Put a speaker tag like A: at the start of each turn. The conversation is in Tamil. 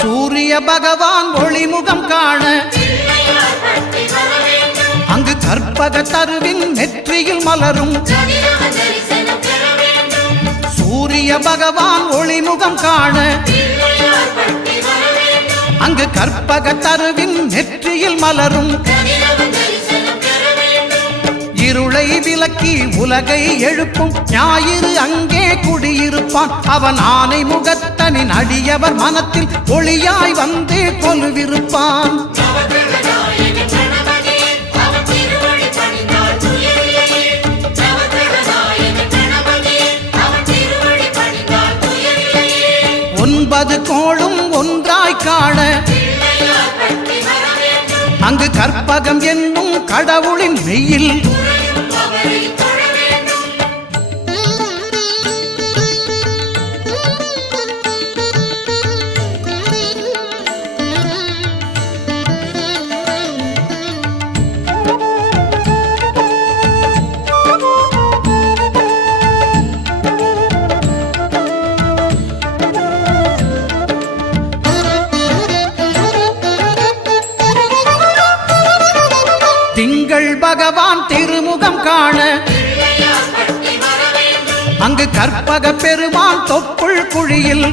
A: சூரிய பகவான் ஒளிமுகம் காண. அங்கு கற்பக தருவின் நெற்றியில் மலரும். சூரிய பகவான் ஒளிமுகம் காண. அங்கு கற்பக தருவின் நெற்றியில் மலரும். இருளை விலக்கி உலகை எழுப்பும் ஞாயிறு அங்கே குடியிருப்பான். அவன் ஆனை முகத்தனின் அடியவர் மனத்தில் ஒளியாய் வந்தே கொலுவிருப்பான் ஒன்பது கோளும் ஒன்றாய் காண அங்கு கற்பகம் என்னும் கடவுளின் மெயில் அற்புதம் காண. அங்கு கற்பக பெருமான் தொப்புள் குழியில்.